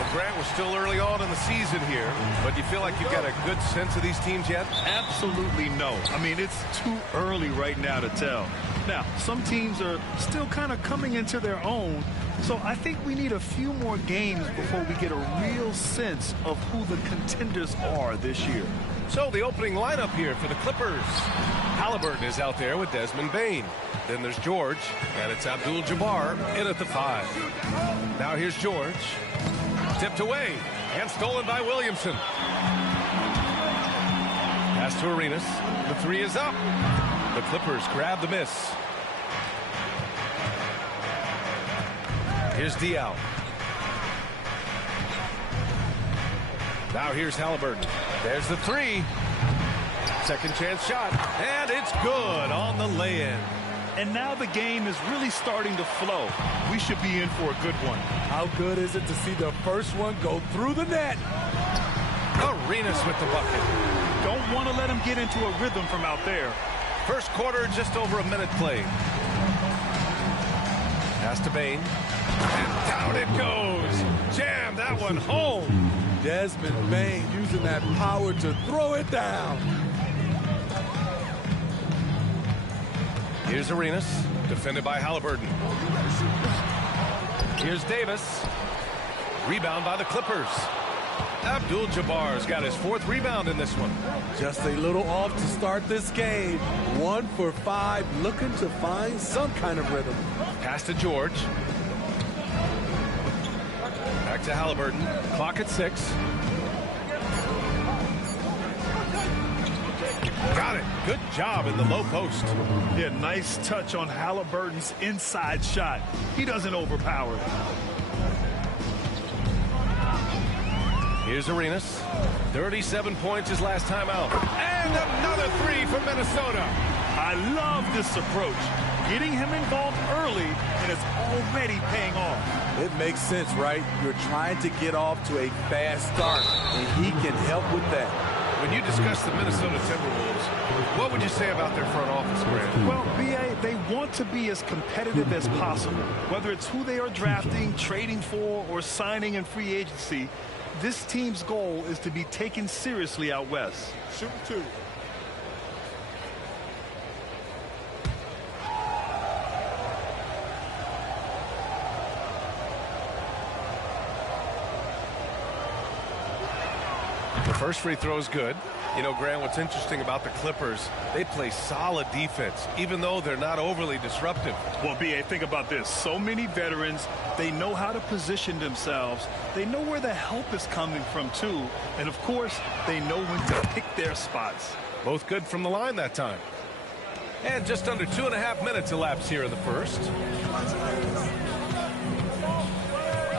Well, Grant, we're still early on in the season here, but you feel like you've got a good sense of these teams yet? Absolutely no. I mean, it's too early right now to tell. Now, some teams are still kind of coming into their own, so I think we need a few more games before we get a real sense of who the contenders are this year. So the opening lineup here for the Clippers. Halliburton is out there with Desmond Bane. Then there's George, and it's Abdul-Jabbar in at the 5. Now here's George. Tipped away and stolen by Williamson. Pass to Arenas. The 3 is up. The Clippers grab the miss. Here's Diaw. Now here's Halliburton. There's the 3. Second chance shot. And it's good on the lay-in. And now the game is really starting to flow. We should be in for a good one. How good is it to see the first one go through the net? Arenas with the bucket. Don't want to let him get into a rhythm from out there. First quarter, just over a minute played. Pass to Bane. And down it goes. Jam that one home. Desmond Bane using that power to throw it down. Here's Arenas, defended by Halliburton. Here's Davis. Rebound by the Clippers. Abdul-Jabbar's got his 4th rebound in this one. Just a little off to start this game. 1 for 5, looking to find some kind of rhythm. Pass to George. Back to Halliburton. Clock at 6. Got it. Good job in the low post. Yeah, nice touch on Halliburton's inside shot. He doesn't overpower it. Here's Arenas. 37 points his last time out. And another 3 for Minnesota. I love this approach. Getting him involved early, and it's already paying off. It makes sense, right? You're trying to get off to a fast start, and he can help with that. When you discuss the Minnesota Timberwolves, what would you say about their front office, Grant? Well, B.A., they want to be as competitive as possible. Whether it's who they are drafting, trading for, or signing in free agency, this team's goal is to be taken seriously out west. Shoot 2. The first free throw is good. You know, Grant, what's interesting about the Clippers, they play solid defense, even though they're not overly disruptive. Well, B.A., think about this. So many veterans, they know how to position themselves. They know where the help is coming from, too. And, of course, they know when to pick their spots. Both good from the line that time. And just under 2.5 minutes elapsed here in the first.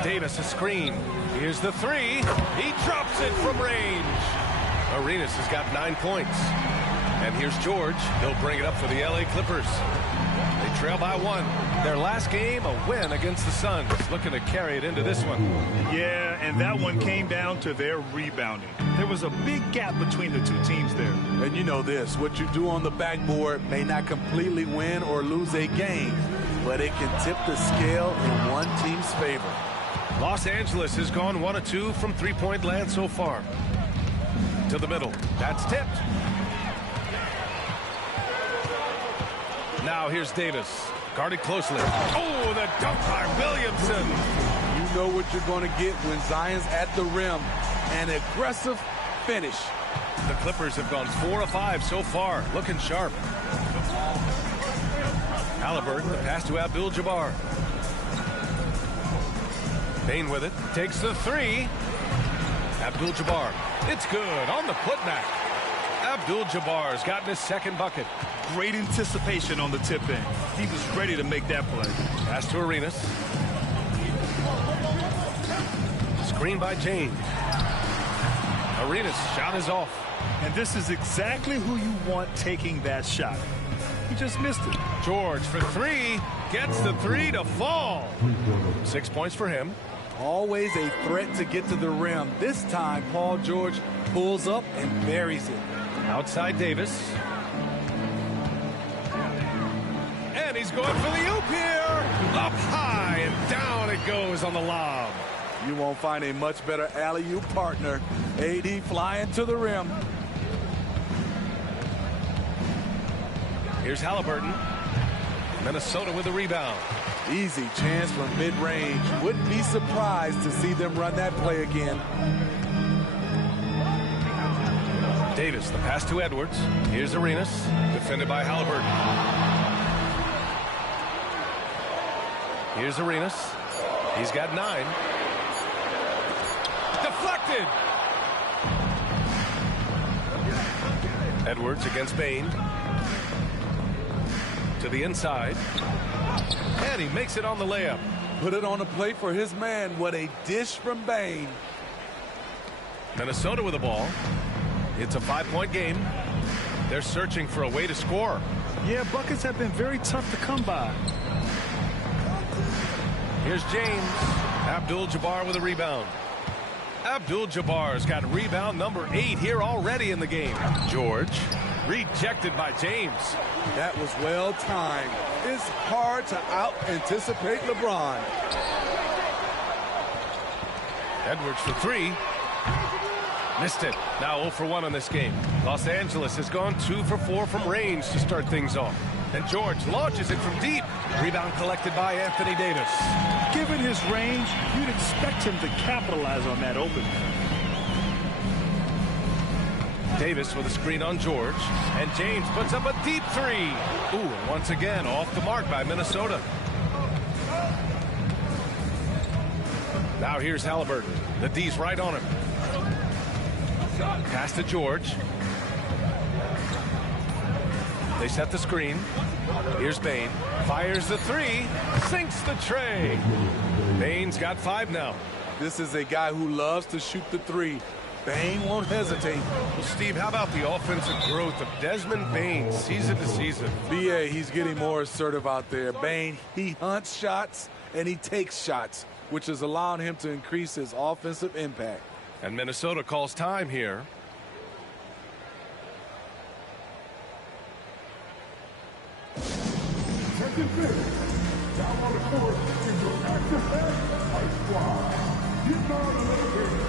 Davis a screen. Here's the 3. He drops it from range. Arenas has got 9 points. And here's George. He'll bring it up for the L.A. Clippers. They trail by 1. Their last game, a win against the Suns. Looking to carry it into this one. Yeah, and that one came down to their rebounding. There was a big gap between the two teams there. And you know this, what you do on the backboard may not completely win or lose a game, but it can tip the scale in one team's favor. Los Angeles has gone 1 of 2 from three-point land so far. To the middle. That's tipped. Now here's Davis. Guarded closely. Oh, the dunk by Williamson. You know what you're going to get when Zion's at the rim. An aggressive finish. The Clippers have gone 4 of 5 so far. Looking sharp. Halliburton, the pass to Abdul-Jabbar. Bane with it. Takes the 3. Abdul-Jabbar. It's good on the putback. Abdul-Jabbar's gotten his 2nd bucket. Great anticipation on the tip in. He was ready to make that play. Pass to Arenas. Screen by James. Arenas' shot is off. And this is exactly who you want taking that shot. He just missed it. George for 3. Gets the 3 to fall. 6 points for him. Always a threat to get to the rim. This time, Paul George pulls up and buries it. Outside Davis. And he's going for the oop here. Up high and down it goes on the lob. You won't find a much better alley-oop partner. AD flying to the rim. Here's Halliburton. Minnesota with the rebound. Easy chance from mid-range. Wouldn't be surprised to see them run that play again. Davis, the pass to Edwards. Here's Arenas, defended by Halliburton. Here's Arenas. He's got 9. Deflected! Edwards against Bane. To the inside. And he makes it on the layup. Put it on the plate for his man. What a dish from Bane. Minnesota with the ball. It's a 5-point game. They're searching for a way to score. Yeah, buckets have been very tough to come by. Here's James. Abdul-Jabbar with a rebound. Abdul-Jabbar's got rebound number 8 here already in the game. George, rejected by James. That was well timed. It's hard to out-anticipate LeBron. Edwards for 3. Missed it. Now 0 for 1 on this game. Los Angeles has gone 2 for 4 from range to start things off. And George launches it from deep. Rebound collected by Anthony Davis. Given his range, you'd expect him to capitalize on that opening. Davis with a screen on George. And James puts up a deep 3. Ooh, and once again off the mark by Minnesota. Now here's Halliburton. The D's right on him. Pass to George. They set the screen. Here's Bane. Fires the 3. Sinks the tray. Bane's got 5 now. This is a guy who loves to shoot the 3. Bane won't hesitate. Well, Steve, how about the offensive growth of Desmond Bane season to season? BA, he's getting more assertive out there. Bane, he hunts shots and he takes shots, which is allowing him to increase his offensive impact. And Minnesota calls time here. Second fifth. Down on the court in your back-to-back ice squad. Get on a little bit.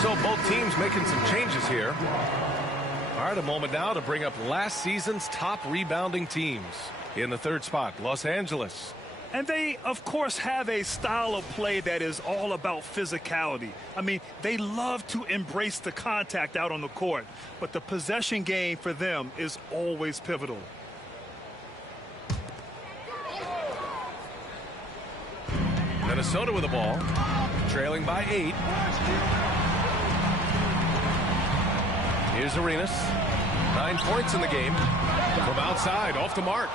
So both teams making some changes here. All right, a moment now to bring up last season's top rebounding teams. In the 3rd spot, Los Angeles. And they, of course, have a style of play that is all about physicality. I mean, they love to embrace the contact out on the court, but the possession game for them is always pivotal. Minnesota with the ball, trailing by 8. Here's Arenas. 9 points in the game. From outside, off the mark.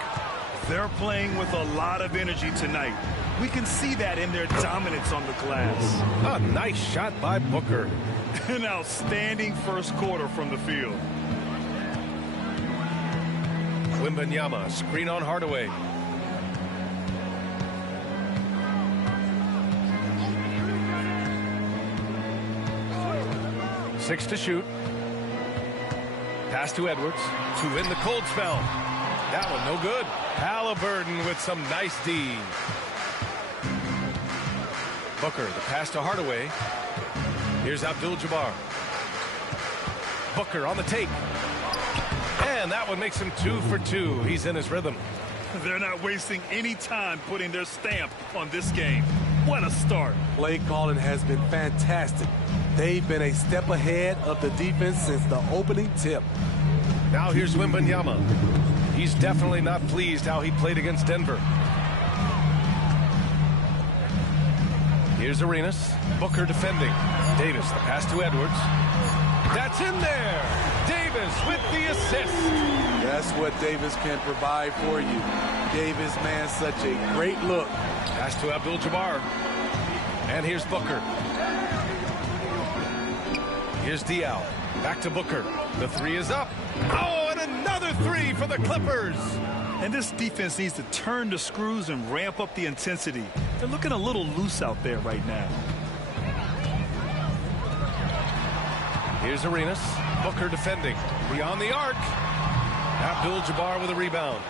They're playing with a lot of energy tonight. We can see that in their dominance on the glass. A nice shot by Booker. An outstanding first quarter from the field. Wembanyama, screen on Hardaway. Six to shoot. Pass to Edwards to win the cold spell. That one no good. Halliburton with some nice D. Booker, the pass to Hardaway. Here's Abdul-Jabbar. Booker on the take. And that one makes him 2 for 2. He's in his rhythm. They're not wasting any time putting their stamp on this game. What a start. Play calling has been fantastic. They've been a step ahead of the defense since the opening tip. Now here's Wembanyama. He's definitely not pleased how he played against Denver. Here's Arenas. Booker defending. Davis, the pass to Edwards. That's in there. Davis with the assist. That's what Davis can provide for you. Davis, man, such a great look. Pass to Abdul-Jabbar. And here's Booker. Here's Diaw. Back to Booker. The three is up. Oh, and another three for the Clippers. And this defense needs to turn the screws and ramp up the intensity. They're looking a little loose out there right now. Here's Arenas. Booker defending. Beyond the arc. Abdul-Jabbar with a rebound.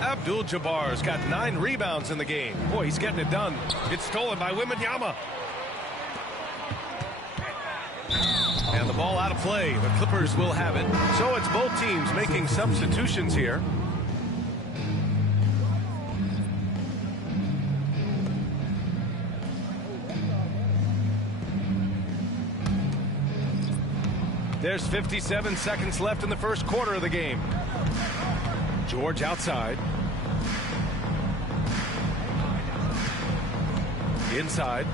Abdul-Jabbar's got 9 rebounds in the game. Boy, he's getting it done. It's stolen by Wembanyama. And the ball out of play. The Clippers will have it. So it's both teams making substitutions here. There's 57 seconds left in the first quarter of the game. George outside. Inside.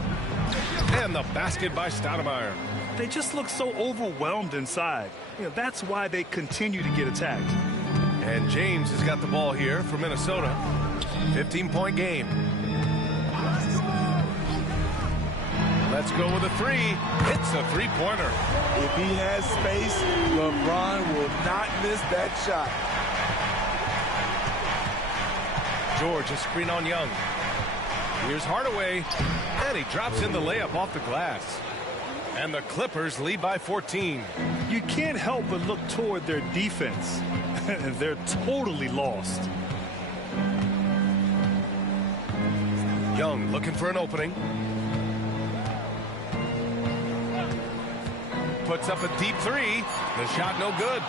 And the basket by Stoudemire. They just look so overwhelmed inside. You know, that's why they continue to get attacked. And James has got the ball here for Minnesota. 15-point game. Let's go with a three. Hits a three-pointer. If he has space, LeBron will not miss that shot. George, a screen on Young. Here's Hardaway. And he drops in the layup off the glass. And the Clippers lead by 14. You can't help but look toward their defense. They're totally lost. Young looking for an opening. Puts up a deep three. The shot no good.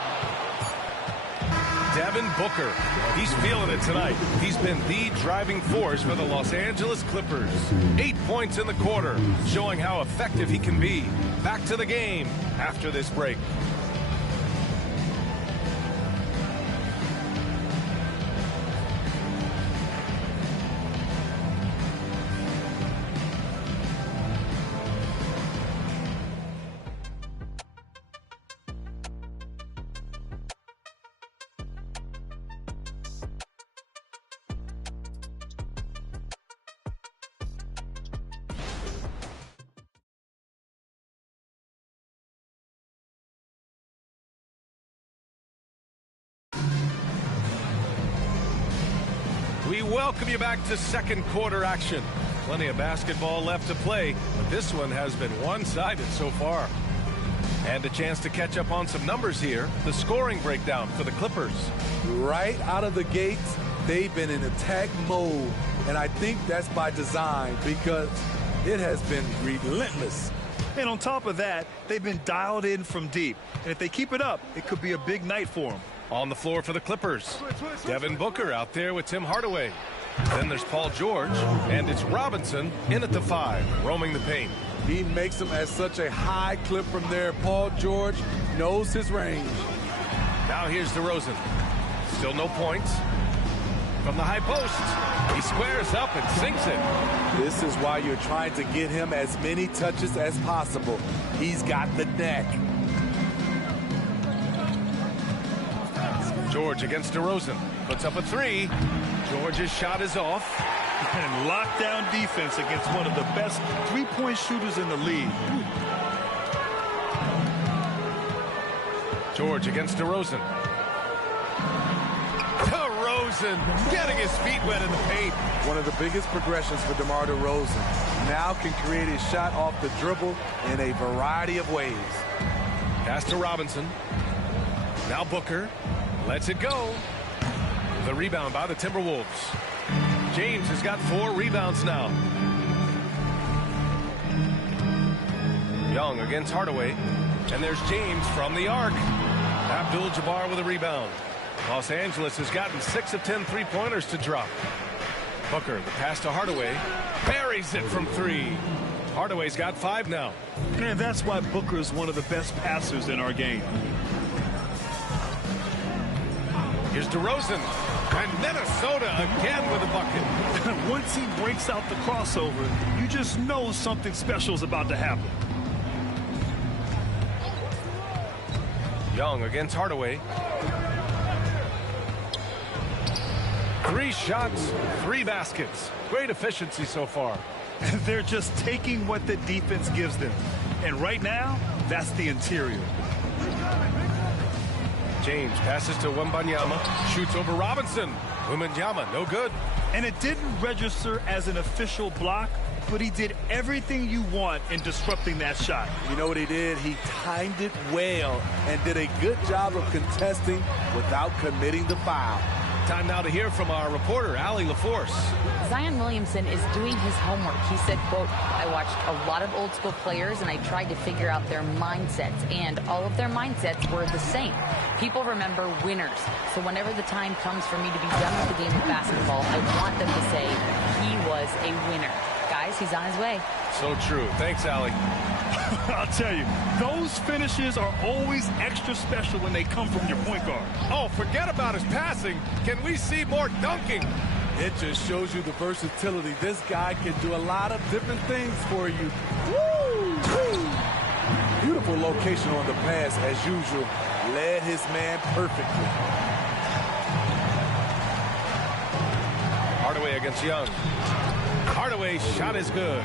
Devin Booker. He's feeling it tonight. He's been the driving force for the Los Angeles Clippers. 8 points in the quarter, showing how effective he can be. Back to the game after this break. We welcome you back to second quarter action. Plenty of basketball left to play, but this one has been one-sided so far. And a chance to catch up on some numbers here. The scoring breakdown for the Clippers. Right out of the gates, they've been in attack mode. And I think that's by design because it has been relentless. And on top of that, they've been dialed in from deep. And if they keep it up, it could be a big night for them. On the floor for the Clippers, Devin Booker out there with Tim Hardaway. Then there's Paul George, and it's Robinson in at the 5, roaming the paint. He makes them at such a high clip from there. Paul George knows his range. Now here's DeRozan. Still no points. From the high post, he squares up and sinks it. This is why you're trying to get him as many touches as possible. He's got the neck. George against DeRozan. Puts up a 3. George's shot is off. And lockdown defense against one of the best three-point shooters in the league. George against DeRozan. DeRozan getting his feet wet in the paint. One of the biggest progressions for DeMar DeRozan. Now can create a shot off the dribble in a variety of ways. Pass to Robinson. Now Booker lets it go. The rebound by the Timberwolves. James has got 4 rebounds now. Young against Hardaway. And there's James from the arc. Abdul-Jabbar with a rebound. Los Angeles has gotten 6 of 10 three-pointers to drop. Booker, the pass to Hardaway. Buries it from 3. Hardaway's got 5 now. And that's why Booker is one of the best passers in our game. Here's DeRozan. And Minnesota again with a bucket. Once he breaks out the crossover, you just know something special is about to happen. Young against Hardaway. 3 shots, 3 baskets. Great efficiency so far. They're just taking what the defense gives them. And right now, that's the interior. James passes to Wembanyama. Shoots over Robinson. Wembanyama, no good. And it didn't register as an official block, but he did everything you want in disrupting that shot. You know what he did? He timed it well and did a good job of contesting without committing the foul. Time now to hear from our reporter, Allie LaForce. Zion Williamson is doing his homework. He said, quote, I watched a lot of old school players and I tried to figure out their mindsets, and all of their mindsets were the same. People remember winners. So whenever the time comes for me to be done with the game of basketball, I want them to say he was a winner. Guys, he's on his way. So true. Thanks, Allie. I'll tell you, those finishes are always extra special when they come from your point guard. Oh, forget about his passing. Can we see more dunking? It just shows you the versatility. This guy can do a lot of different things for you. Woo! Woo! Beautiful location on the pass, as usual. Led his man perfectly. Hardaway against Young. Hardaway's shot is good.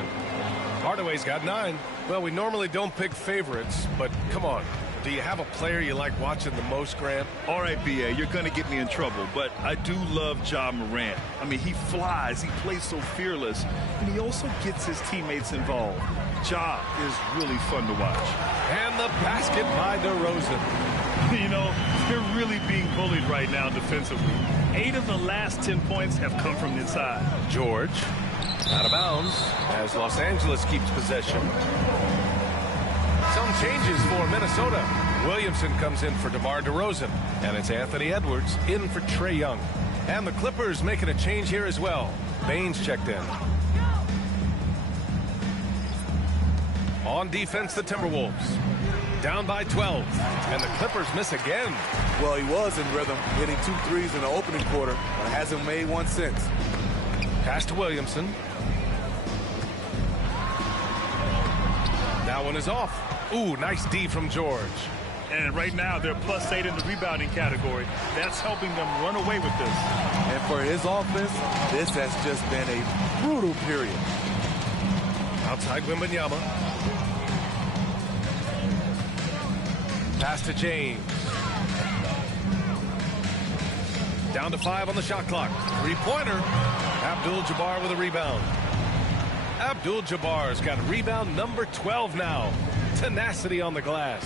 Hardaway's got 9. Well, we normally don't pick favorites, but come on. Do you have a player you like watching the most, Grant? All right, B.A., you're going to get me in trouble, but I do love Ja Morant. I mean, he flies, he plays so fearless, and he also gets his teammates involved. Ja is really fun to watch. And the basket by DeRozan. You know, they're really being bullied right now defensively. 8 of the last 10 points have come from inside. George, out of bounds, as Los Angeles keeps possession. Some changes for Minnesota. Williamson comes in for DeMar DeRozan, and it's Anthony Edwards in for Trae Young. And the Clippers making a change here as well. Baines checked in. On defense, the Timberwolves. Down by 12, and the Clippers miss again. Well, he was in rhythm, hitting 2 threes in the opening quarter, but hasn't made one since. Pass to Williamson. That one is off. Ooh, nice D from George. And right now, they're +8 in the rebounding category. That's helping them run away with this. And for his offense, this has just been a brutal period. Outside Wembanyama. Pass to James. Down to 5 on the shot clock. 3-pointer. Abdul-Jabbar with a rebound. Abdul-Jabbar's got rebound number 12 now. Tenacity on the glass.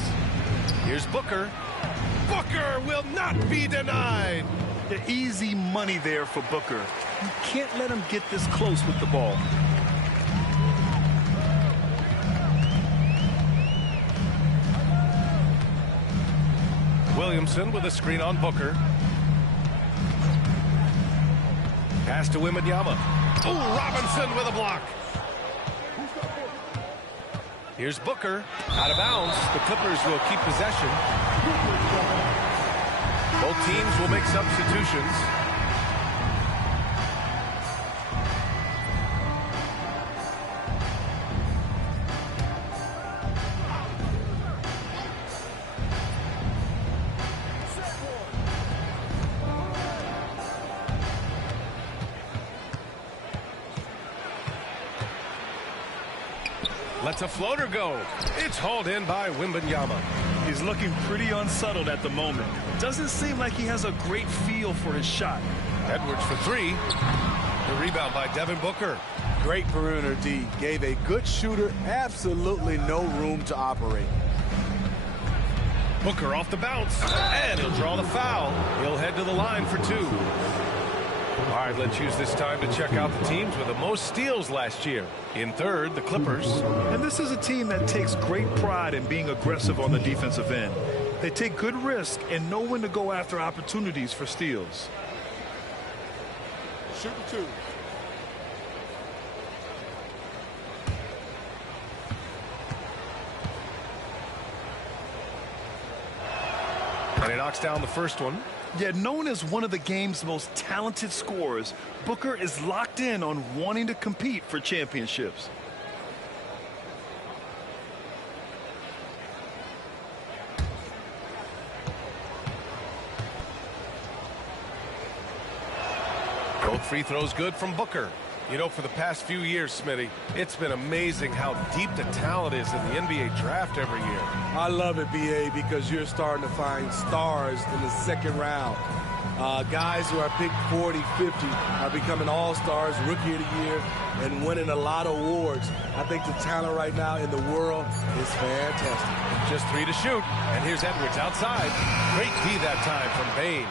Here's Booker. Booker will not be denied. The easy money there for Booker. You can't let him get this close with the ball. Williamson with a screen on Booker. Pass to Wembanyama. Oh, Robinson with a block. Here's Booker. Out of bounds. The Clippers will keep possession. Both teams will make substitutions. Lets a floater go. It's hauled in by Wembanyama. He's looking pretty unsettled at the moment. Doesn't seem like he has a great feel for his shot. Edwards for 3. The rebound by Devin Booker. Great perimeter D. Gave a good shooter absolutely no room to operate. Booker off the bounce. And he'll draw the foul. He'll head to the line for 2. All right, let's use this time to check out the teams with the most steals last year. In third, the Clippers. And this is a team that takes great pride in being aggressive on the defensive end. They take good risk and know when to go after opportunities for steals. Shooting 2. And he knocks down the first one. Yeah, known as one of the game's most talented scorers, Booker is locked in on wanting to compete for championships. Both free throws good from Booker. You know, for the past few years, Smitty, it's been amazing how deep the talent is in the NBA draft every year. I love it, BA, because you're starting to find stars in the second round. Guys who are picked 40, 50 are becoming all-stars, rookie of the year, and winning a lot of awards. I think the talent right now in the world is fantastic. Just 3 to shoot, and here's Edwards outside. Great D that time from Bane.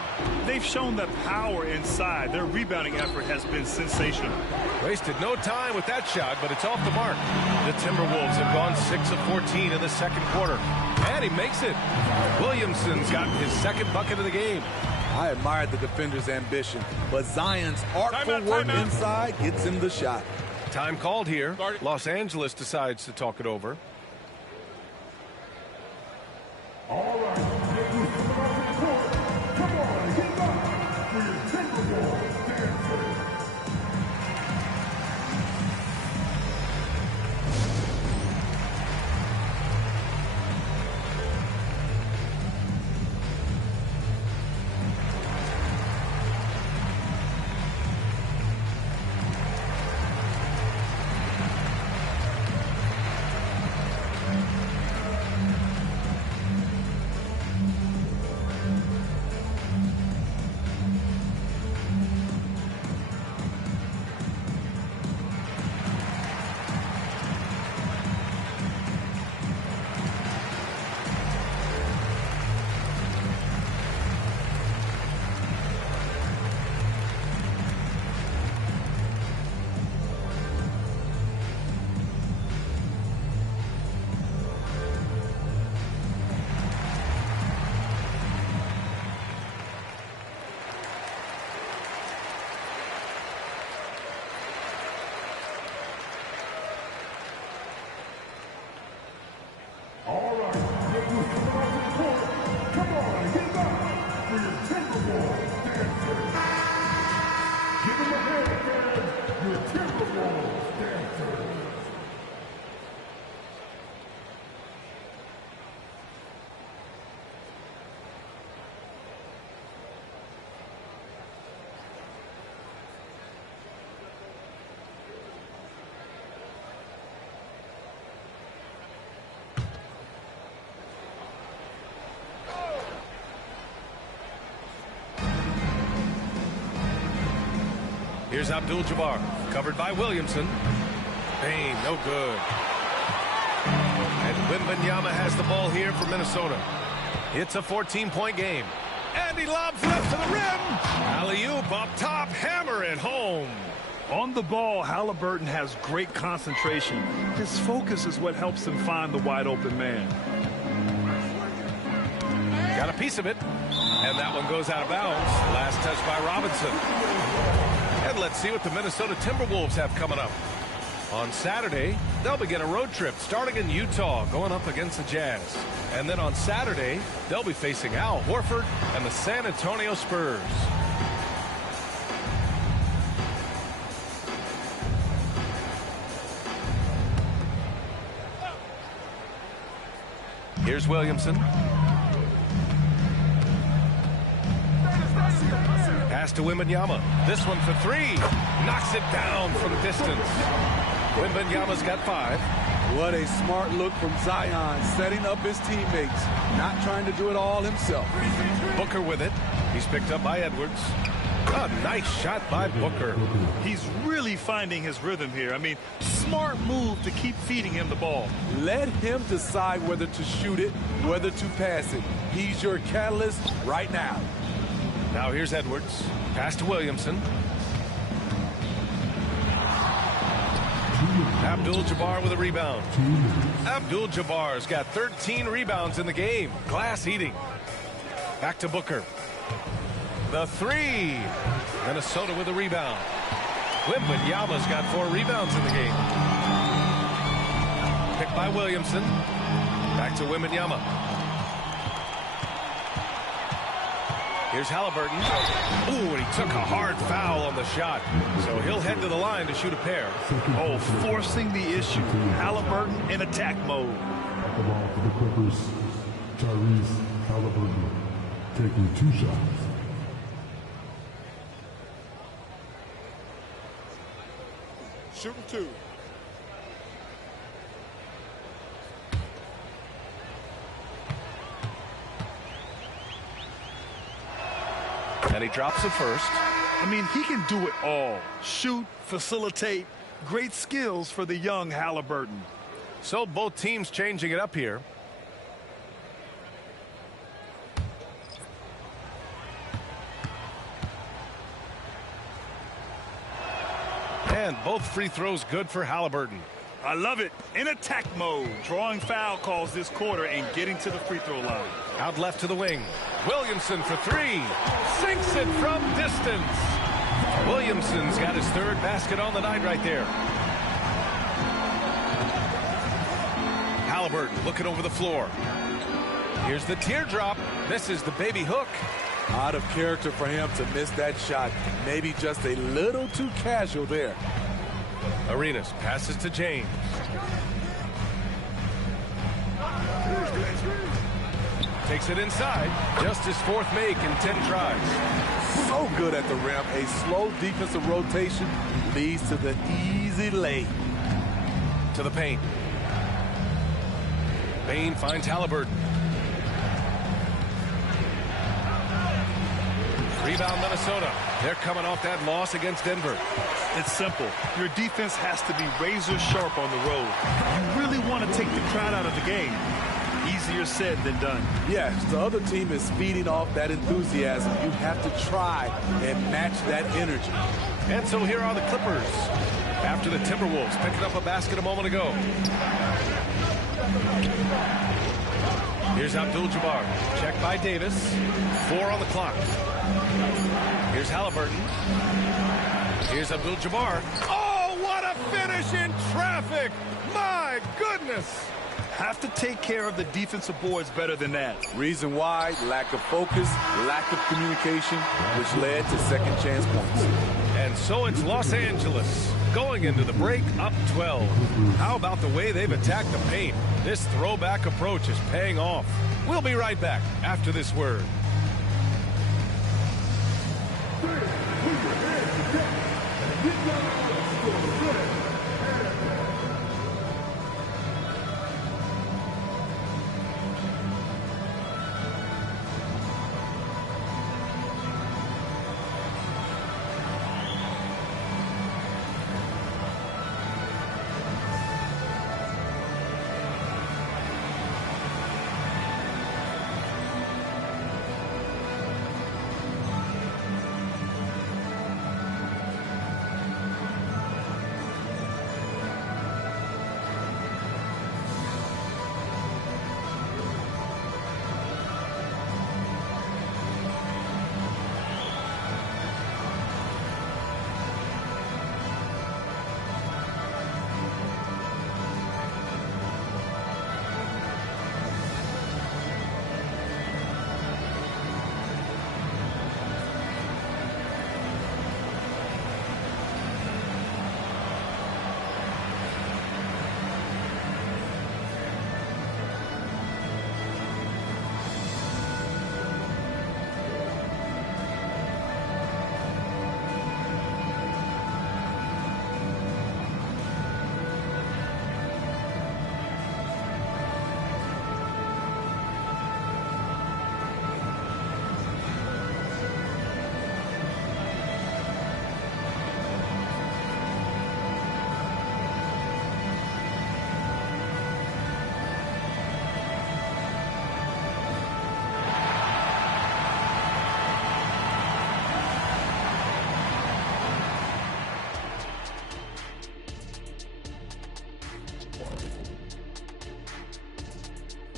They've shown the power inside. Their rebounding effort has been sensational. Wasted no time with that shot, but it's off the mark. The Timberwolves have gone 6 of 14 in the second quarter, and he makes it. Williamson's gotten his second bucket of the game. I admired the defender's ambition, but Zion's artful work inside gets him the shot. Time called here. Los Angeles decides to talk it over. All right, come on, get back for your Timberwolves dancer. Here's Abdul-Jabbar, covered by Williamson. Bane, no good. And Wembanyama has the ball here for Minnesota. It's a 14-point game. And he lobs it up to the rim. Alley-oop up top, hammer it home. On the ball, Halliburton has great concentration. His focus is what helps him find the wide-open man. Got a piece of it. And that one goes out of bounds. Last touch by Robinson. And let's see what the Minnesota Timberwolves have coming up. On Saturday, they'll begin a road trip starting in Utah, going up against the Jazz. And then on Saturday, they'll be facing Al Horford and the San Antonio Spurs. Here's Williamson. Pass to Wembanyama. This one for 3. Knocks it down from distance. Wembanyama's got 5. What a smart look from Zion, setting up his teammates, not trying to do it all himself. Booker with it. He's picked up by Edwards. A nice shot by Booker. He's really finding his rhythm here. I mean, smart move to keep feeding him the ball. Let him decide whether to shoot it, whether to pass it. He's your catalyst right now. Now here's Edwards. Pass to Williamson. Abdul-Jabbar with a rebound. Abdul-Jabbar's got 13 rebounds in the game. Glass eating. Back to Booker. The 3. Minnesota with a rebound. Wembanyama's got 4 rebounds in the game. Picked by Williamson. Back to Wembanyama. Here's Halliburton. Ooh, and he took a hard foul on the shot. So he'll head to the line to shoot a pair. Oh, forcing the issue. Halliburton in attack mode. At the ball for the Clippers, Tyrese Halliburton taking 2 shots. Shooting 2. And he drops it first. I mean, he can do it all. Shoot, facilitate. Great skills for the young Halliburton. So both teams changing it up here. And both free throws good for Halliburton. I love it. In attack mode. Drawing foul calls this quarter and getting to the free throw line. Out left to the wing. Williamson for 3. Sinks it from distance. Williamson's got his 3rd basket on the night right there. Halliburton looking over the floor. Here's the teardrop. Misses the baby hook. Out of character for him to miss that shot. Maybe just a little too casual there. Arenas passes to James. Takes it inside. Just his 4th make in 10 tries. So good at the rim. A slow defensive rotation leads to the easy lay. To the paint. Bane finds Halliburton. Rebound Minnesota. They're coming off that loss against Denver. It's simple. Your defense has to be razor sharp on the road. You really want to take the crowd out of the game. Easier said than done. Yes, the other team is feeding off that enthusiasm. You have to try and match that energy. And so here are the Clippers. After the Timberwolves picking up a basket a moment ago. Here's Abdul-Jabbar. Checked by Davis. 4 on the clock. Here's Halliburton. Here's Abdul-Jabbar. Oh, what a finish in traffic! My goodness! Have to take care of the defensive boards better than that. Reason why? Lack of focus, lack of communication, which led to second chance points. And so it's Los Angeles going into the break up 12. How about the way they've attacked the paint? This throwback approach is paying off. We'll be right back after this word.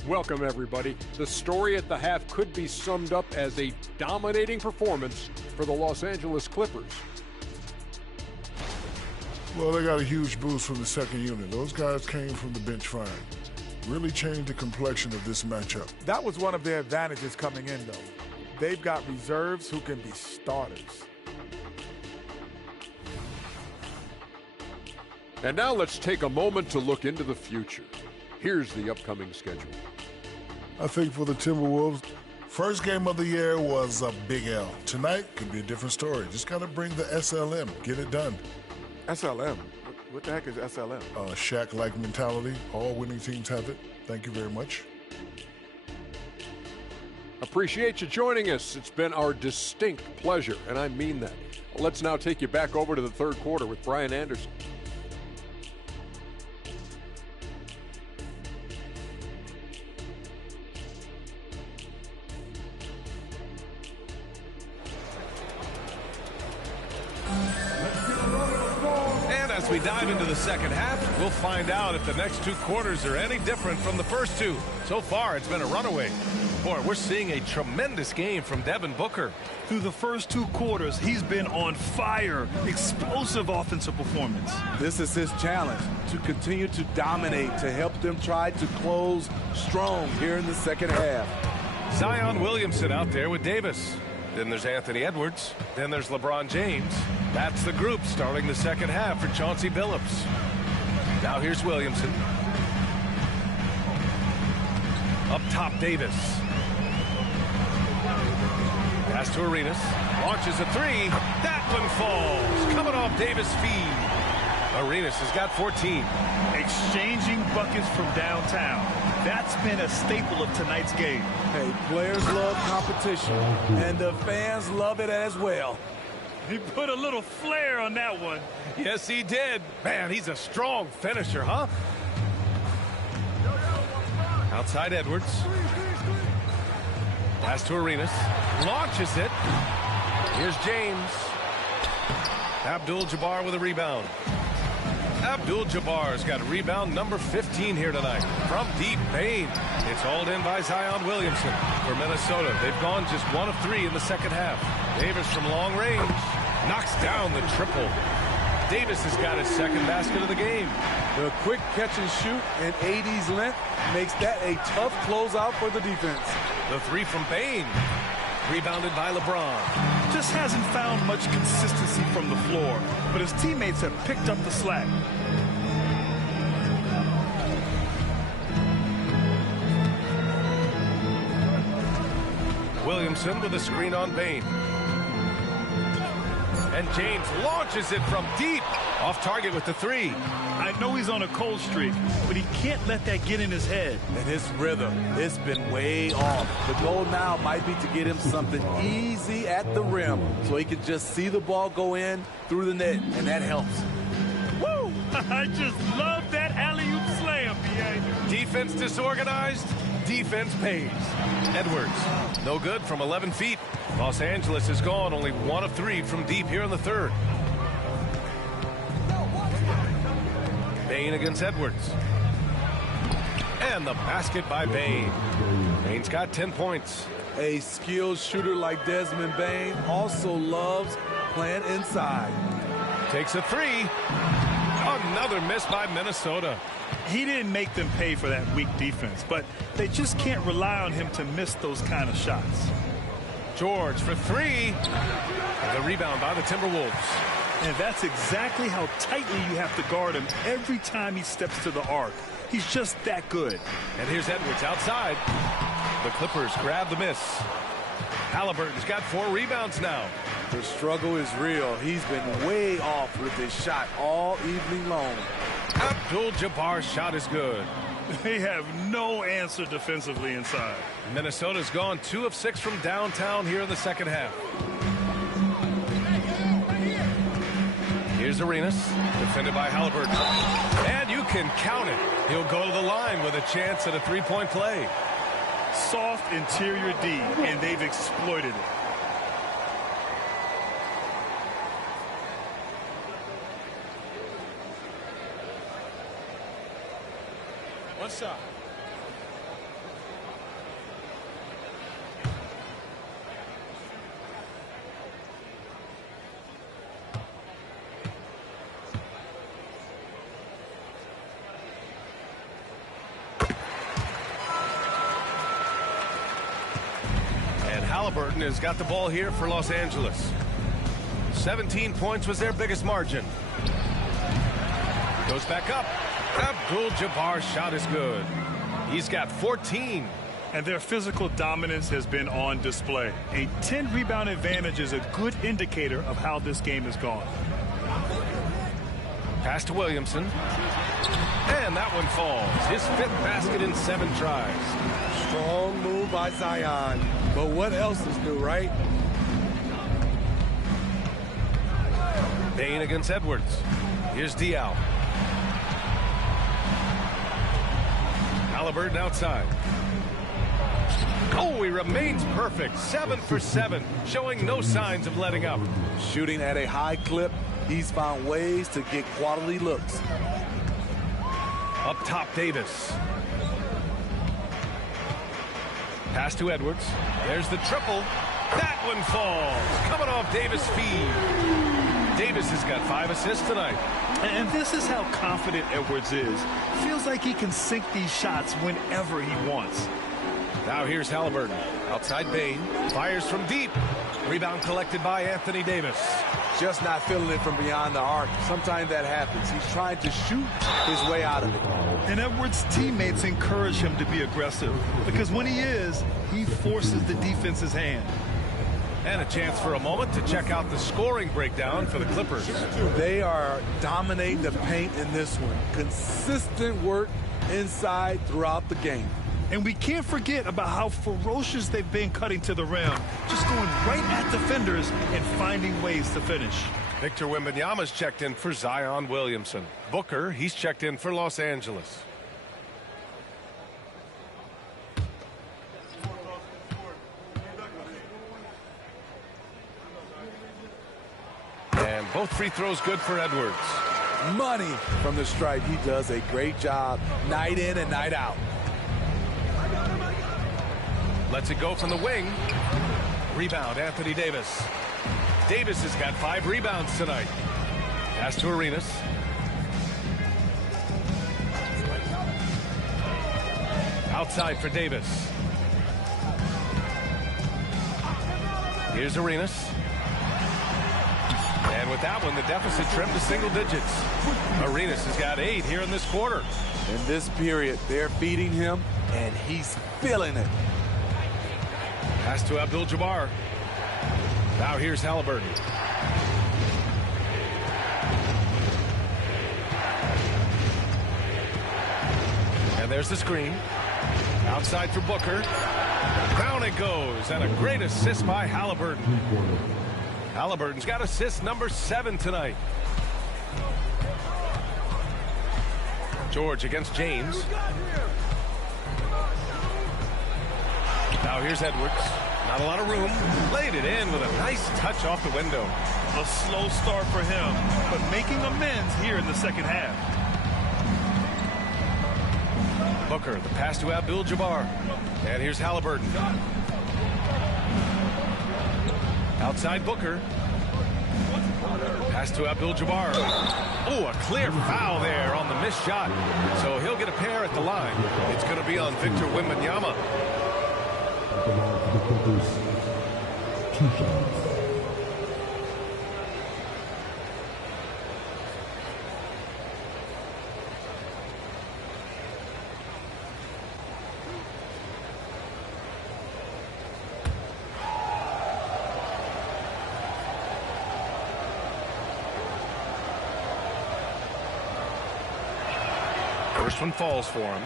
Welcome, everybody. The story at the half could be summed up as a dominating performance for the Los Angeles Clippers. Well, they got a huge boost from the second unit. Those guys came from the bench fine. Really changed the complexion of this matchup. That was one of their advantages coming in, though. they've got reserves who can be starters. And now let's take a moment to look into the future. Here's the upcoming schedule. I think for the Timberwolves, first game of the year was a big L. Tonight could be a different story. Just got to bring the SLM, get it done. SLM? What the heck is SLM? Shaq-like mentality. All winning teams have it. Thank you very much. Appreciate you joining us. It's been our distinct pleasure, and I mean that. Let's now take you back over to the third quarter with Brian Anderson. As we dive into the second half, we'll find out if the next two quarters are any different from the first two. So far, it's been a runaway. Boy, we're seeing a tremendous game from Devin Booker. Through the first two quarters, he's been on fire. Explosive offensive performance. This is his challenge, to continue to dominate, to help them try to close strong here in the second half. Zion Williamson out there with Davis. Then there's Anthony Edwards. Then there's LeBron James. That's the group starting the second half for Chauncey Billups. Now here's Williamson. Up top, Davis. Pass to Arenas. Launches a three. That one falls. Coming off Davis' feed. Arenas has got 14. Exchanging buckets from downtown. That's been a staple of tonight's game. Hey, players love competition, and the fans love it as well. He put a little flair on that one. Yes, he did. Man, he's a strong finisher, huh? Outside Edwards. Pass to Arenas. Launches it. Here's James. Abdul-Jabbar with a rebound. Abdul-Jabbar's got rebound number 15 here tonight. From deep, Bane. It's hauled in by Zion Williamson for Minnesota. They've gone just 1 of 3 in the second half. Davis from long range knocks down the triple. Davis has got his second basket of the game. The quick catch and shoot and AD's length makes that a tough closeout for the defense. The three from Bane. Rebounded by LeBron. Just hasn't found much consistency from the floor, but his teammates have picked up the slack. Williamson with a screen on Bane. And James launches it from deep. Off target with the three. I know he's on a cold streak, but he can't let that get in his head. And his rhythm, it's been way off. The goal now might be to get him something easy at the rim so he can just see the ball go in through the net, and that helps. Woo! I just love that alley-oop slam, B.A. Defense disorganized, defense pays. Edwards, no good from 11 feet. Los Angeles is gone only 1 of 3 from deep here in the third. Bane against Edwards. And the basket by Bane. Bane's got 10 points. A skilled shooter like Desmond Bane also loves playing inside. Takes a three. Another miss by Minnesota. He didn't make them pay for that weak defense, but they just can't rely on him to miss those kind of shots. George for three. And the rebound by the Timberwolves. And that's exactly how tightly you have to guard him every time he steps to the arc. He's just that good. And here's Edwards outside. The Clippers grab the miss. Halliburton's got 4 rebounds now. The struggle is real. He's been way off with his shot all evening long. Abdul-Jabbar's shot is good. They have no answer defensively inside. Minnesota's gone 2 of 6 from downtown here in the second half. Here's Arenas, defended by Halliburton. And you can count it. He'll go to the line with a chance at a three-point play. Soft interior D, and they've exploited it. One shot. Halliburton has got the ball here for Los Angeles. 17 points was their biggest margin. Goes back up. Abdul-Jabbar's shot is good. He's got 14. And their physical dominance has been on display. A 10-rebound advantage is a good indicator of how this game has gone. Pass to Williamson. And that one falls. His 5th basket in 7 tries. Strong move by Zion. But what else is new, right? Bane against Edwards. Here's Diaw. Halliburton outside. Oh, he remains perfect. 7 for 7, showing no signs of letting up. Shooting at a high clip, he's found ways to get quality looks. Up top, Davis. Pass to Edwards. There's the triple. That one falls. Coming off Davis' feed. Davis has got 5 assists tonight. And this is how confident Edwards is. Feels like he can sink these shots whenever he wants. Now here's Halliburton. Outside Bane. Fires from deep. Rebound collected by Anthony Davis. Just not feeling it from beyond the arc. Sometimes that happens. He's trying to shoot his way out of it. And Edwards' teammates encourage him to be aggressive because when he is, he forces the defense's hand. And a chance for a moment to check out the scoring breakdown for the Clippers. They are dominating the paint in this one. Consistent work inside throughout the game. And we can't forget about how ferocious they've been cutting to the rim, just going right at defenders and finding ways to finish. Victor Wembanyama's checked in for Zion Williamson. Booker, he's checked in for Los Angeles. And both free throws good for Edwards. Money from the stripe. He does a great job night in and night out. Lets it go from the wing. Rebound, Anthony Davis. Davis has got 5 rebounds tonight. Pass to Arenas. Outside for Davis. Here's Arenas. And with that one, the deficit trimmed to single digits. Arenas has got 8 here in this quarter. In this period, they're feeding him, and he's feeling it. Pass to Abdul-Jabbar. Now here's Halliburton. And there's the screen. Outside for Booker. Down it goes, and a great assist by Halliburton. Halliburton's got assist number 7 tonight. George against James. Now here's Edwards. Not a lot of room. Laid it in with a nice touch off the window. A slow start for him, but making amends here in the second half. Booker, the pass to Abdul-Jabbar. And here's Halliburton. Outside Booker. Pass to Abdul-Jabbar. Oh, a clear foul there on the missed shot. So he'll get a pair at the line. It's going to be on Victor Wembanyama. Belong to the Clippers. 2 shots. First one falls for him.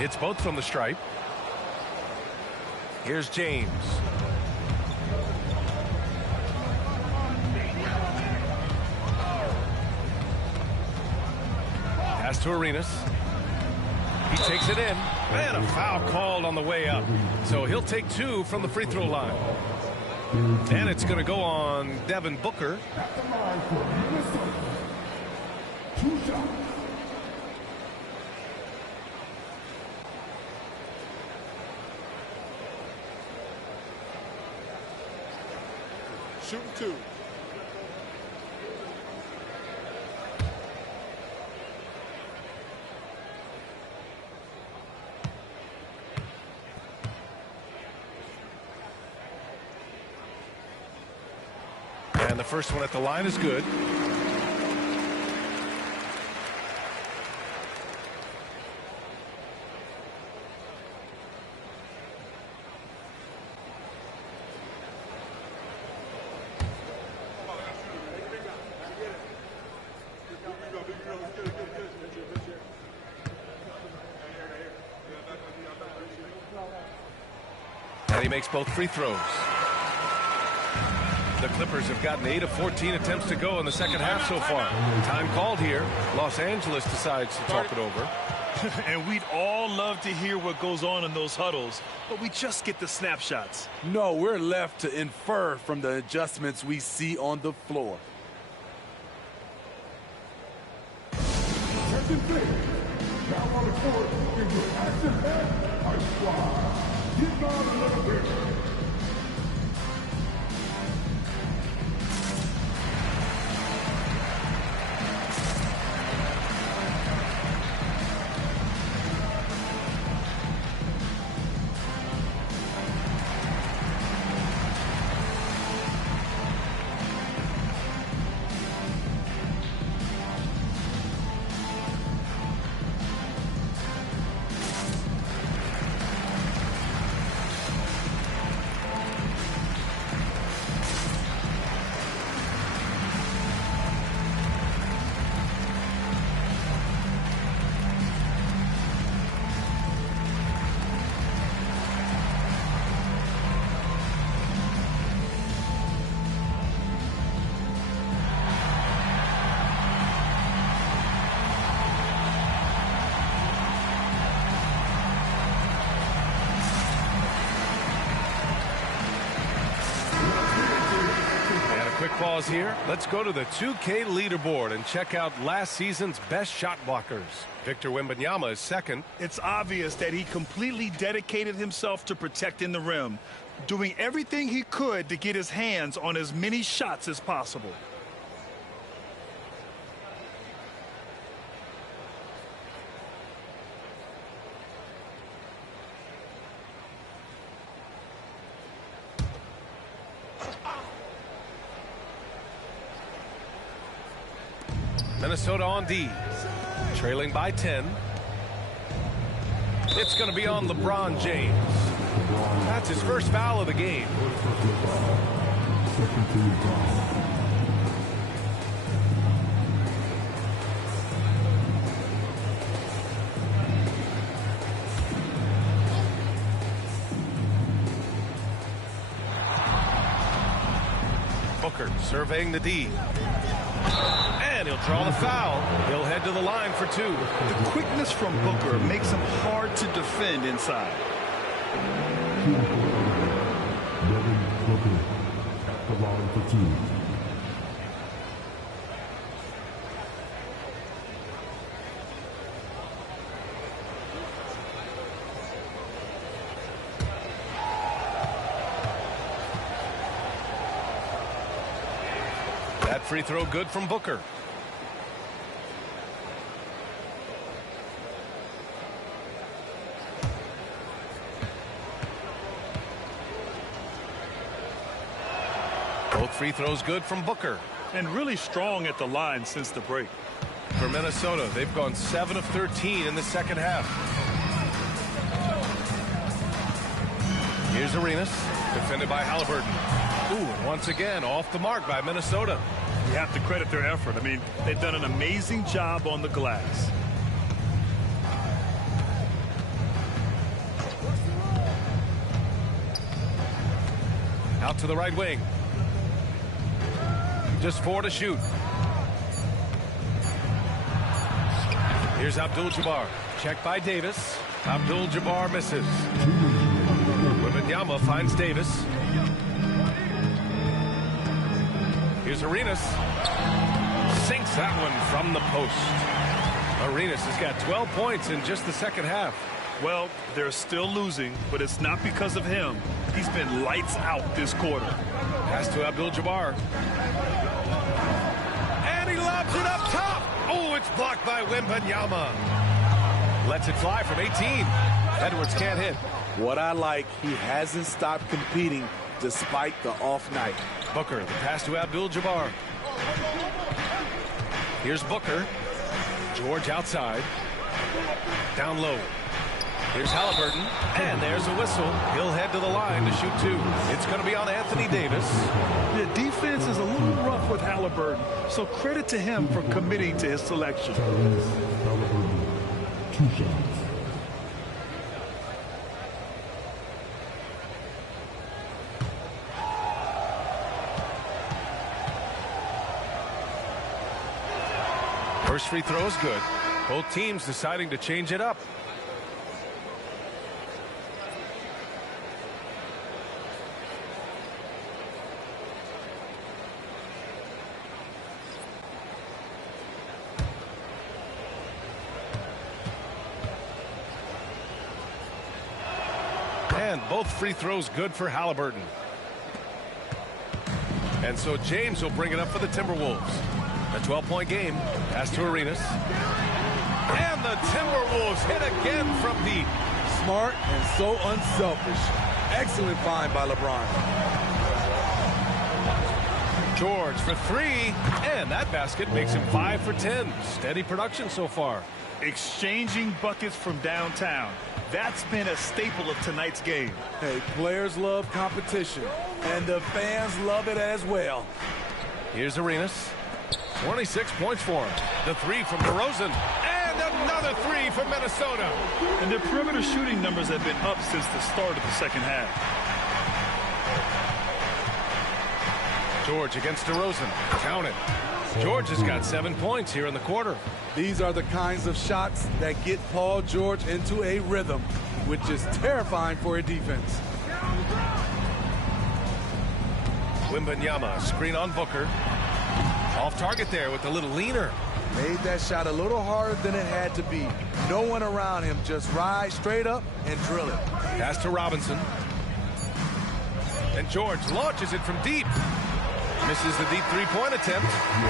It's both from the stripe. Here's James. Pass to Arenas. He takes it in. And a foul called on the way up. So he'll take 2 from the free throw line. And it's going to go on Devin Booker. At the line for Minnesota. 2 shots. shooting 2. And the first one at the line is good. And he makes both free throws. The Clippers have gotten 8 of 14 attempts to go in the second half so far. Time called here. Los Angeles decides to talk it over. And we'd all love to hear what goes on in those huddles, but we just get the snapshots. No, we're left to infer from the adjustments we see on the floor. Second thing, now on the court is your action-packed Ice Squad. Get down a little bit. Pause here. Let's go to the 2K leaderboard and check out last season's best shot blockers. Victor Wembanyama is second. It's obvious that he completely dedicated himself to protecting the rim, doing everything he could to get his hands on as many shots as possible. Minnesota on D, trailing by 10. It's going to be on LeBron James. That's his first foul of the game. Booker surveying the D. And he'll draw the foul. He'll head to the line for 2. The quickness from Booker makes him hard to defend inside. Devin Booker at the line for 2. That free throw good from Booker. Both free throws good from Booker. And really strong at the line since the break. For Minnesota, they've gone 7 of 13 in the second half. Here's Arenas, defended by Halliburton. Ooh, and once again, off the mark by Minnesota. You have to credit their effort. I mean, they've done an amazing job on the glass. Out to the right wing. Just 4 to shoot. Here's Abdul-Jabbar. Checked by Davis. Abdul-Jabbar misses. Wembanyama finds Davis. Here's Arenas. Sinks that one from the post. Arenas has got 12 points in just the second half. Well, they're still losing, but it's not because of him. He's been lights out this quarter. Pass to Abdul-Jabbar. And he lobs it up top. Oh, it's blocked by Wembanyama. Lets it fly from 18. Edwards can't hit. What I like, he hasn't stopped competing despite the off night. Booker, the pass to Abdul-Jabbar. Here's Booker. George outside. Down low. Here's Halliburton. And there's a whistle. He'll head to the line to shoot two. It's going to be on Anthony Davis. The defense is a little rough with Halliburton, so credit to him for committing to his selection. Halliburton, 2 shots. First free throw is good. Both teams deciding to change it up. And both free throws good for Halliburton. And so James will bring it up for the Timberwolves. A 12-point game. Pass to Arenas. And the Timberwolves hit again from deep. Smart and so unselfish. Excellent find by LeBron. George for three. And that basket makes him 5 for 10. Steady production so far. Exchanging buckets from downtown. That's been a staple of tonight's game. Hey, players love competition, and the fans love it as well. Here's Arenas. 26 points for him. The three from DeRozan. And another three from Minnesota. And their perimeter shooting numbers have been up since the start of the second half. George against DeRozan. Count it. George has got 7 points here in the quarter. These are the kinds of shots that get Paul George into a rhythm, which is terrifying for a defense. Wembanyama, screen on Booker. Off target there with a little leaner. Made that shot a little harder than it had to be. No one around him, just ride straight up and drill it. Pass to Robinson. And George launches it from deep. Misses the deep three-point attempt.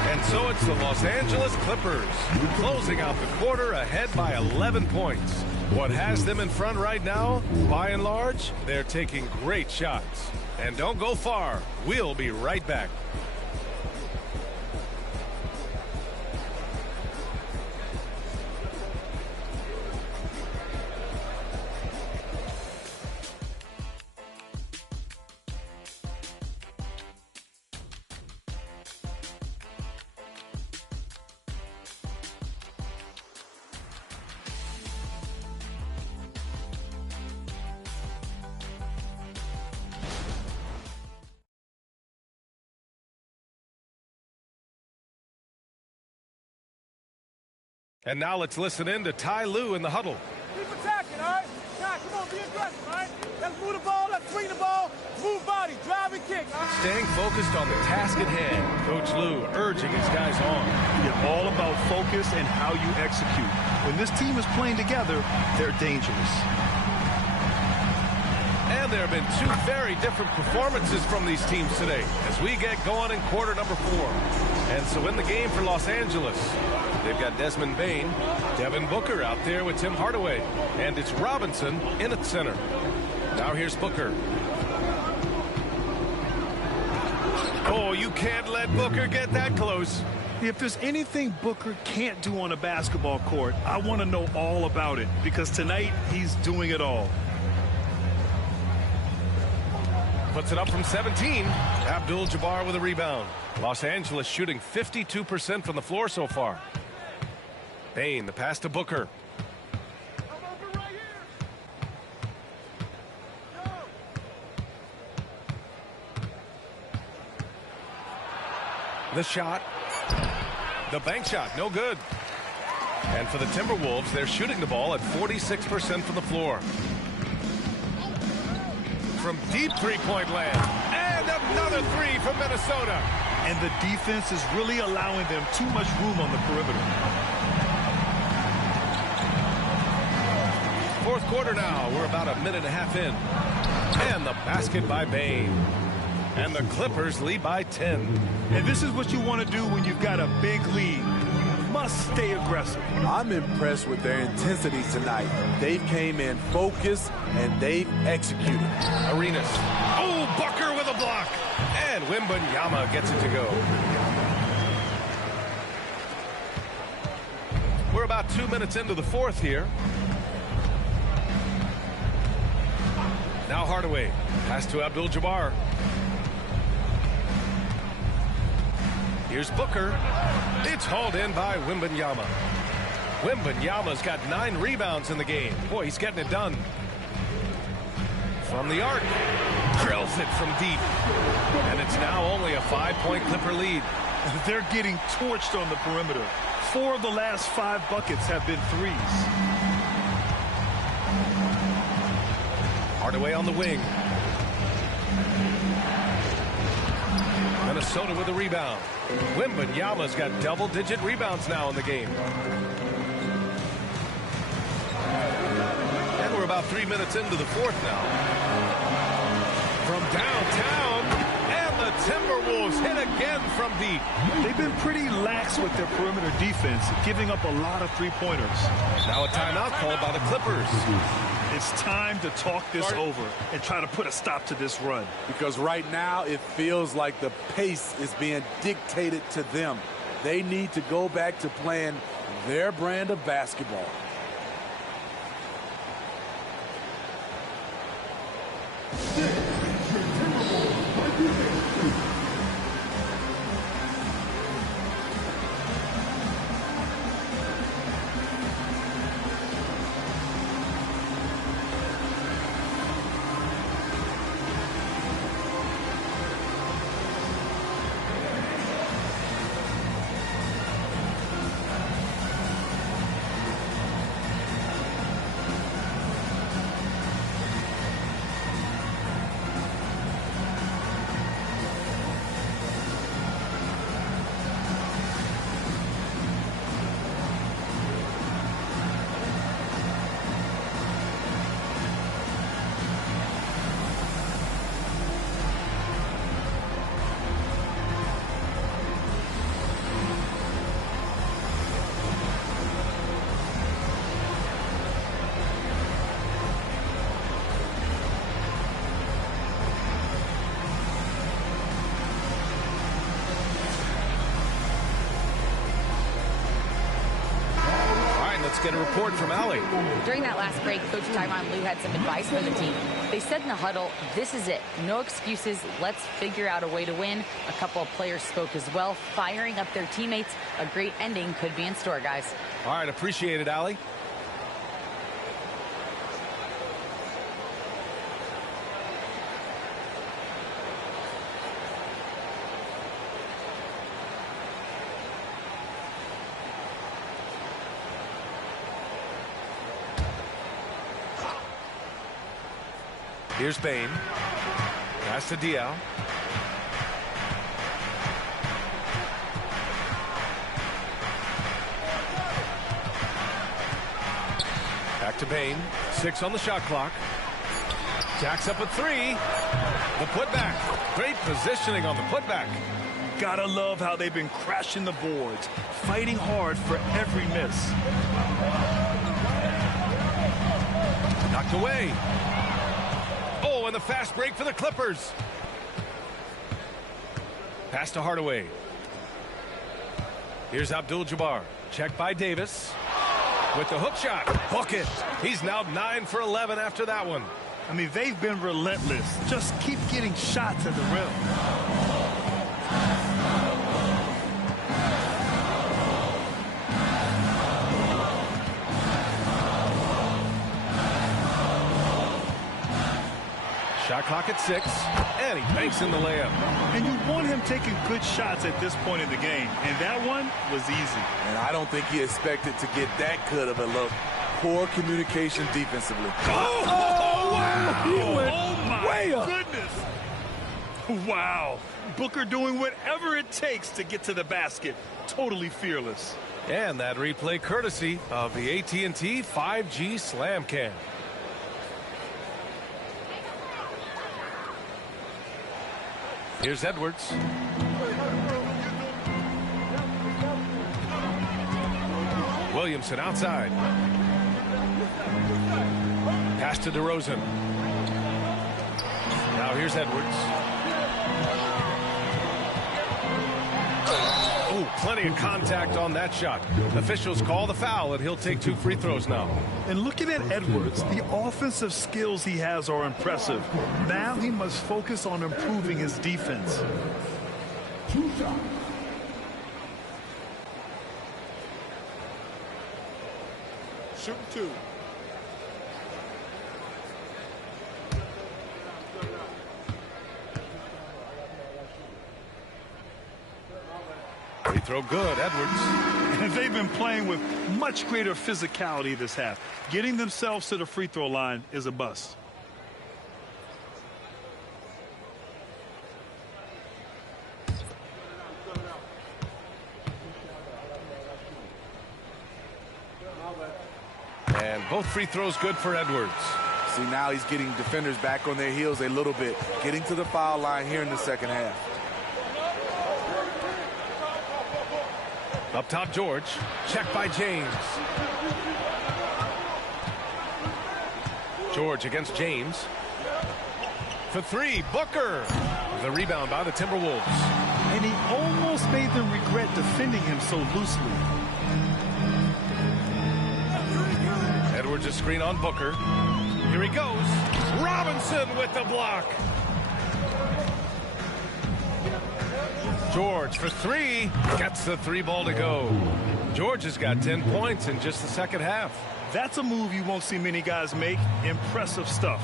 And so it's the Los Angeles Clippers closing out the quarter ahead by 11 points. What has them in front right now, by and large, they're taking great shots. And don't go far. We'll be right back. And now let's listen in to Ty Lue in the huddle. Keep attacking, all right? Guys, come on, be aggressive, all right? Let's move the ball, let's swing the ball, move body, drive and kick, all right? Staying focused on the task at hand. Coach Lue urging his guys on. It's all about focus and how you execute. When this team is playing together, they're dangerous. And there have been two very different performances from these teams today as we get going in quarter number 4. And so in the game for Los Angeles, they've got Desmond Bane, Devin Booker out there with Tim Hardaway, and it's Robinson in at center. Now here's Booker. Oh, you can't let Booker get that close. If there's anything Booker can't do on a basketball court, I want to know all about it, because tonight he's doing it all. Puts it up from 17. Abdul-Jabbar with a rebound. Los Angeles shooting 52% from the floor so far. Bane, the pass to Booker. The shot. The bank shot, no good. And for the Timberwolves, they're shooting the ball at 46% from the floor. From deep three-point land. And another three from Minnesota. And the defense is really allowing them too much room on the perimeter. Fourth quarter now. We're about a minute and a half in. And the basket by Bane. And the Clippers lead by 10. And this is what you want to do when you've got a big lead. Must stay aggressive. I'm impressed with their intensity tonight. They came in focused, and they've executed. Arenas. Oh, Booker with a block. And Wembanyama gets it to go. We're about 2 minutes into the fourth here. Now Hardaway. Pass to Abdul-Jabbar. Here's Booker. It's hauled in by Wembanyama. Wembanyama's got 9 rebounds in the game. Boy, he's getting it done. From the arc. Drills it from deep. And it's now only a 5-point Clipper lead. They're getting torched on the perimeter. 4 of the last 5 buckets have been threes. Hardaway on the wing. Minnesota with a rebound. Wembanyama's got double-digit rebounds now in the game. And we're about 3 minutes into the fourth now. From downtown, and the Timberwolves hit again from deep. They've been pretty lax with their perimeter defense, giving up a lot of three-pointers. Now a timeout called by the Clippers. It's time to talk this over and try to put a stop to this run. Because right now it feels like the pace is being dictated to them. They need to go back to playing their brand of basketball. Let's get a report from Allie. During that last break, Coach Tyronn Lue had some advice for the team. They said in the huddle, this is it. No excuses. Let's figure out a way to win. A couple of players spoke as well, firing up their teammates. A great ending could be in store, guys. All right, appreciate it, Allie. Here's Bane. Pass to Diaw. Back to Bane. 6 on the shot clock. Jacks up a 3. The putback. Great positioning on the putback. Gotta love how they've been crashing the boards, fighting hard for every miss. Knocked away. Oh, and the fast break for the Clippers. Pass to Hardaway. Here's Abdul-Jabbar. Checked by Davis. With the hook shot. Hook it. He's now 9 for 11 after that one. I mean, they've been relentless. Just keep getting shots at the rim. Shot clock at 6, and he banks in the layup. And you want him taking good shots at this point in the game, and that one was easy. And I don't think he expected to get that good of a look. Poor communication defensively. Oh, wow! He went my way up. Goodness! Wow! Booker doing whatever it takes to get to the basket. Totally fearless. And that replay courtesy of the AT&T 5G Slam Cam. Here's Edwards. Williamson outside. Pass to DeRozan. Now here's Edwards. Oh, plenty of contact on that shot. Officials call the foul, and he'll take 2 free throws now. And looking at Edwards, the offensive skills he has are impressive. Now he must focus on improving his defense. 2 shots. Shoot 2. Free throw good, Edwards. And they've been playing with much greater physicality this half. Getting themselves to the free throw line is a bust. And both free throws good for Edwards. See, now he's getting defenders back on their heels a little bit, getting to the foul line here in the second half. Up top, George. Checked by James. George against James. For 3, Booker. The rebound by the Timberwolves. And he almost made them regret defending him so loosely. Edwards a screen on Booker. Here he goes. Robinson with the block. George for 3. Gets the 3 ball to go. George has got 10 points in just the second half. That's a move you won't see many guys make. Impressive stuff.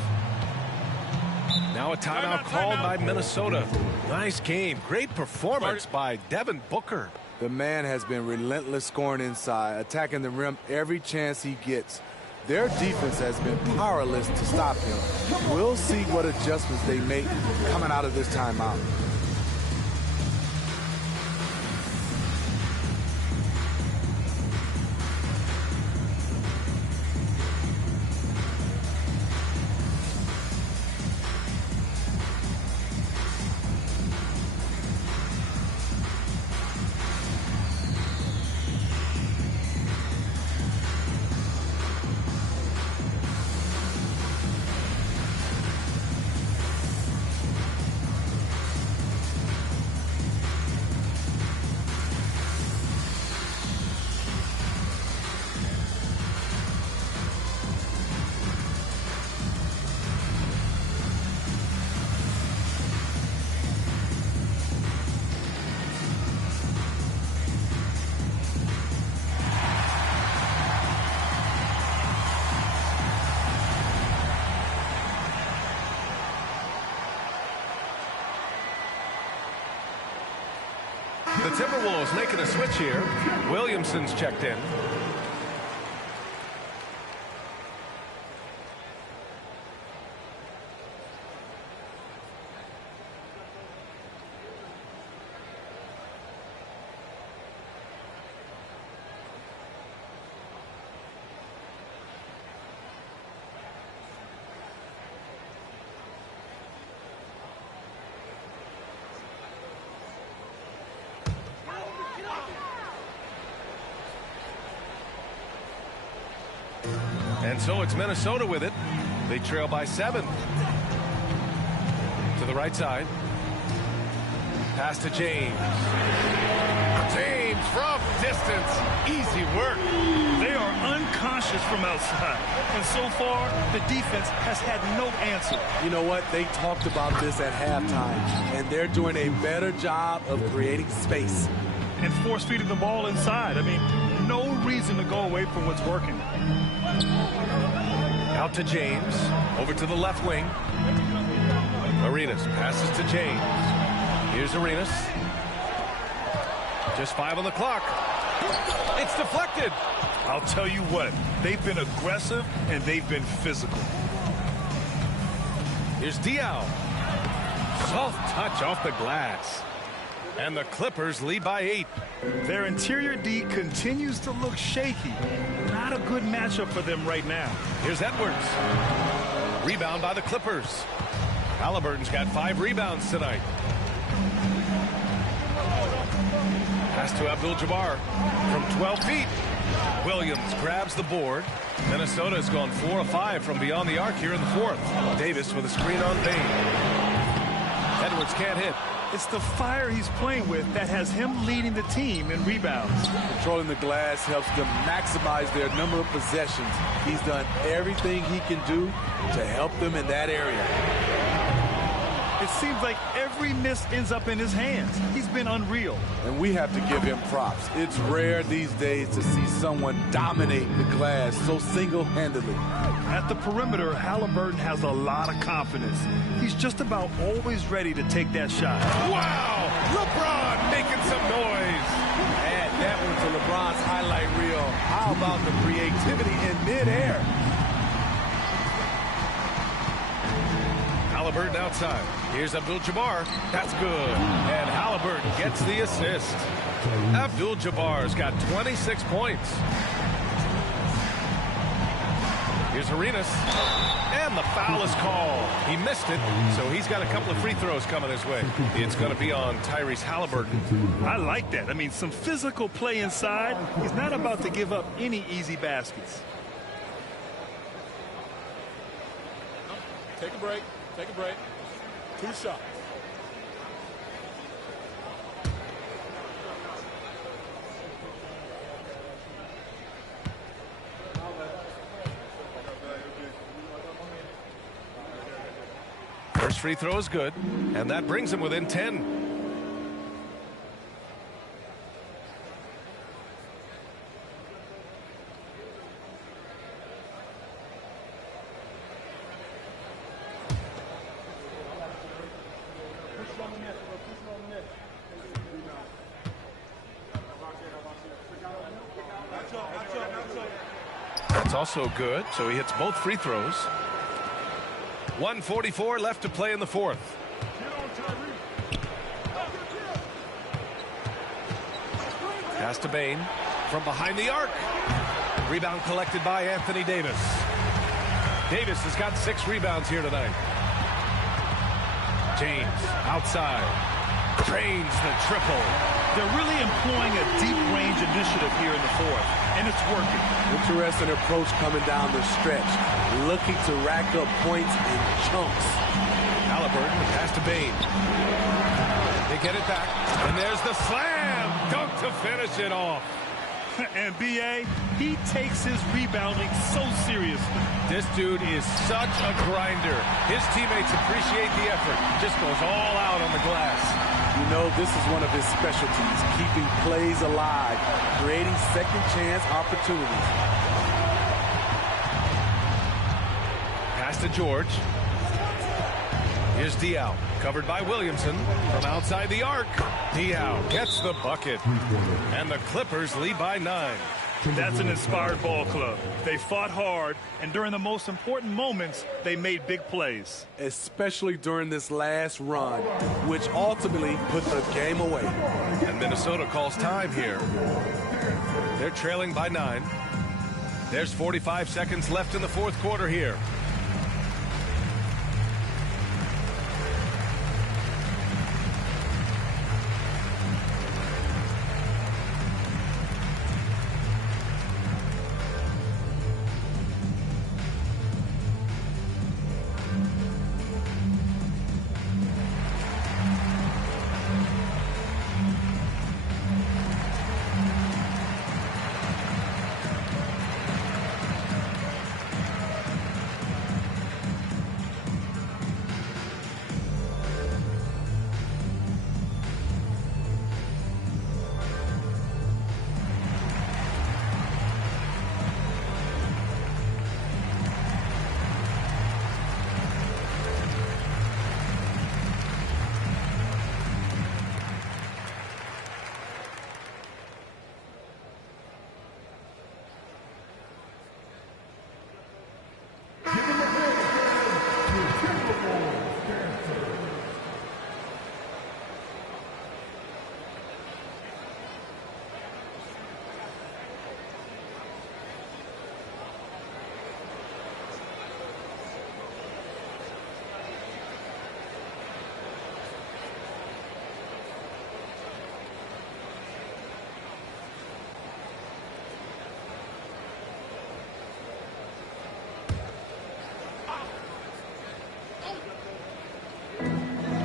Now a timeout called by Minnesota. Nice game. Great performance by Devin Booker. The man has been relentless scoring inside, attacking the rim every chance he gets. Their defense has been powerless to stop him. We'll see what adjustments they make coming out of this timeout. The Timberwolves making a switch here. Williamson's checked in. And so it's Minnesota with it. They trail by 7. To the right side. Pass to James. James from distance. Easy work. They are unconscious from outside. And so far, the defense has had no answer. You know what? They talked about this at halftime, and they're doing a better job of creating space. And force feeding the ball inside. I mean, no reason to go away from what's working. Out to James. Over to the left wing. Arenas passes to James. Here's Arenas. Just 5 on the clock. It's deflected. I'll tell you what, they've been aggressive and they've been physical. Here's Diaw. Soft touch off the glass. And the Clippers lead by 8. Their interior D continues to look shaky. Not a good matchup for them right now. Here's Edwards. Rebound by the Clippers. Halliburton's got 5 rebounds tonight. Pass to Abdul-Jabbar from 12 feet. Williams grabs the board. Minnesota has gone 4 of 5 from beyond the arc here in the fourth. Davis with a screen on Bane. Edwards can't hit. It's the fire he's playing with that has him leading the team in rebounds. Controlling the glass helps them maximize their number of possessions. He's done everything he can do to help them in that area. It seems like every miss ends up in his hands. He's been unreal. And we have to give him props. It's rare these days to see someone dominate the glass so single-handedly. At the perimeter, Halliburton has a lot of confidence. He's just about always ready to take that shot. Wow! LeBron making some noise. Add that one to LeBron's highlight reel. How about the creativity in midair? Halliburton outside. Here's Abdul-Jabbar. That's good. And Halliburton gets the assist. Abdul-Jabbar's got 26 points. Here's Arenas. And the foul is called. He missed it, so he's got a couple of free throws coming his way. It's going to be on Tyrese Halliburton. I like that. I mean, some physical play inside. He's not about to give up any easy baskets. Take a break. Take a break. 2 shots. First free throw is good, and that brings him within 10. That's also good, so he hits both free throws. 1:44 left to play in the fourth. Pass to Bane from behind the arc. Rebound collected by Anthony Davis. Davis has got 6 rebounds here tonight. James outside. Drains the triple. They're really employing a deep range initiative here in the fourth, and it's working. Interesting approach coming down the stretch. Looking to rack up points in chunks. Halliburton, pass to Bane. They get it back, and there's the slam dunk to finish it off. And B.A., he takes his rebounding so seriously. This dude is such a grinder. His teammates appreciate the effort. Just goes all out on the glass. You know, this is one of his specialties, keeping plays alive, creating second chance opportunities. Pass to George. Here's Diaw, covered by Williamson from outside the arc. Diaw gets the bucket, and the Clippers lead by 9. That's an inspired ball club. They fought hard, and during the most important moments, they made big plays. Especially during this last run, which ultimately put the game away. And Minnesota calls time here. They're trailing by 9. There's 45 seconds left in the fourth quarter here.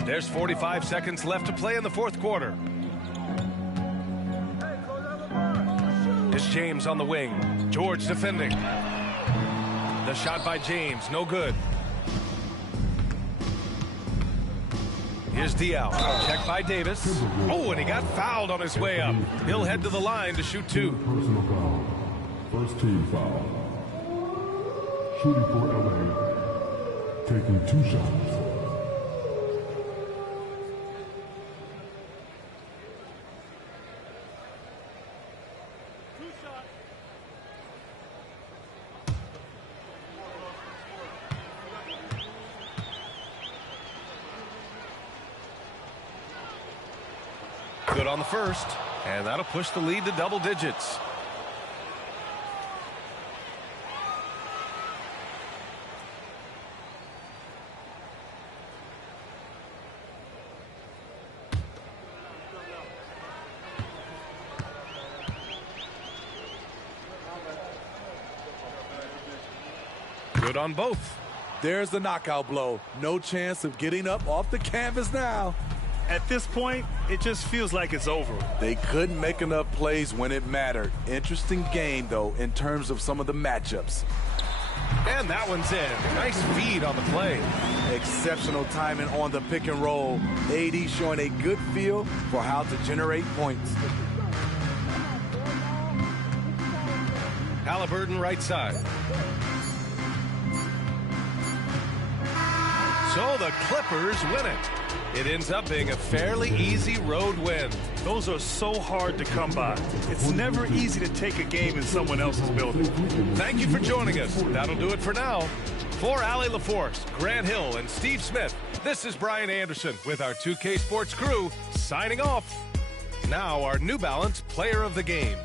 There's 45 seconds left to play in the fourth quarter. It's James on the wing. George defending. The shot by James, no good. Here's Diaw. Check by Davis. Oh, and he got fouled on his way up. He'll head to the line to shoot 2. Personal foul. First team foul. Shooting for LA. Taking 2 shots. Good on the first, and that'll push the lead to double digits. Good on both. There's the knockout blow. No chance of getting up off the canvas now. At this point, it just feels like it's over. They couldn't make enough plays when it mattered. Interesting game, though, in terms of some of the matchups. And that one's in. Nice feed on the play. Exceptional timing on the pick and roll. AD showing a good feel for how to generate points. Halliburton right side. So the Clippers win it. It ends up being a fairly easy road win. Those are so hard to come by. It's never easy to take a game in someone else's building. Thank you for joining us. That'll do it for now. For Allie LaForce, Grant Hill, and Steve Smith, this is Brian Anderson with our 2K Sports crew signing off. Now our New Balance Player of the Game.